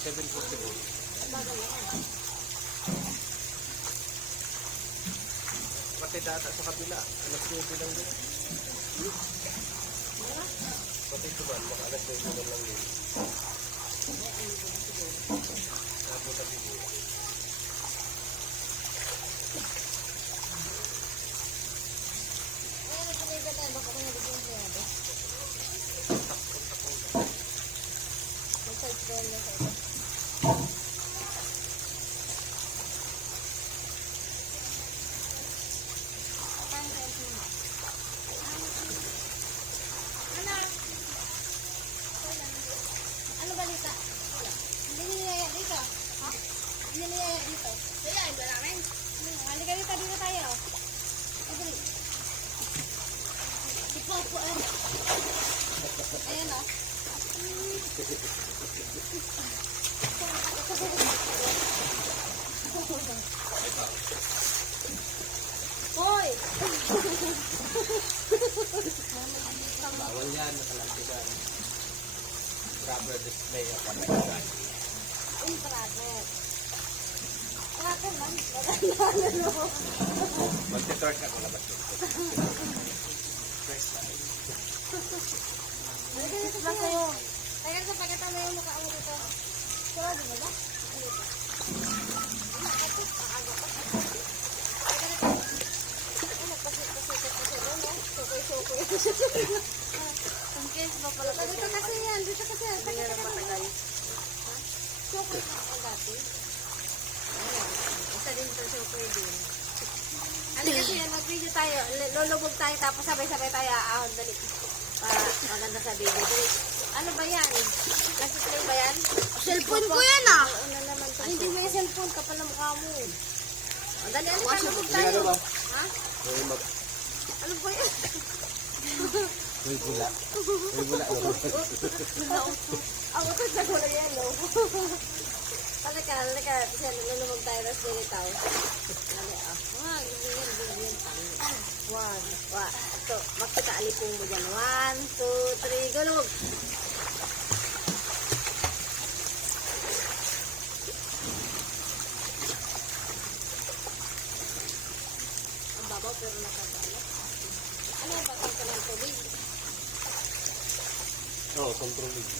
7:44. Bagal yan. Pati data sa kabila. Alas 9 lang din. Pati ito man, baka alas 9 lang din. Tapos sabi ko. Nagpapagay tayo. Baka kung nabigyan siya. Mag-search ko lang sa ito. Ano balita? Hindi niyaya dito. Ha? Hindi niyaya dito. Kaya, iba namin. Halika dito, dito tayo. Adali. Si Popo, ayan o. Hoy! Bawal yan, nakalantigan. Rubber display ang panagigan. Tracker. Tracker man. Maganda mo. Magte-torch ako labas yun. First time. Halika dito ba sa'yo? Teka sa pagkata mo yung mukha mo dito. Sarado mo ba? Ano ito? Ito, maaga pa. Teka dito. Ano, pasit-pasit-pasit doon, no? Sukoy-sukoy. Ang case ba pala? Dito kasi yan, dito kasi yan. Hindi na patagay. Ha? Sukoy ka ako dati. Ayan. Isa din sa sukoy din. Ano kasi yan, mag-video tayo. Lulubog tayo tapos sabay-sabay tayo aahon. Dali. Para maganda sa video. Dali. Ano ba yan? Nag-play ba yan? Cellphone ko yan ah! Ano naman to? Hindi mo yung cellphone, kapal na mukha mo. O, dali, ano tayo? Lubog tayo. Ha? Ano ba yan? May bula. May bula. Ako to sa kulay yellow. Halika. Kasi lulubog tayo. Tapos dili tayo. Halika. Ganyan. One. Ito, makita alipong mo dyan. 1, 2, 3, gulog. Ang babaw pero nakagano. Ano yung patang ka ng tubig? Oo, controlling.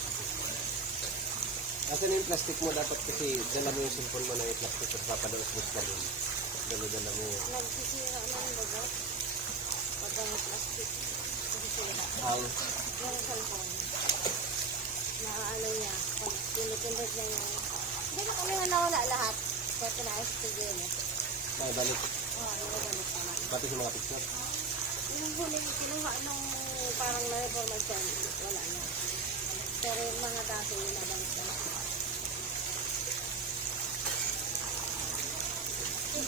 Kasi na yung plastic mo, dapat kasi dala mo yung cellphone mo na yung plastic at papadalus-dus ka din. Dala mo. Nagsisira na ng babaw. Pag ang plastic. Nagsisira. How? Yung cellphone. Nakaano niya. Pag pinipindot niya yung... Hindi na kami nawala lahat. Kaya pina-STG niya. Nakibalik. Oo, nakibalik naman. Pati sa mga picture. Yung huling kinuha nung parang na-reformation, wala na. Pero yung mga dati yung nabang na.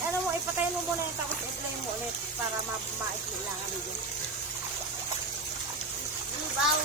Ano mo, ipatayin mo muna yung tapos i-play mo ulit para ma-explain lang ang video. Bawo,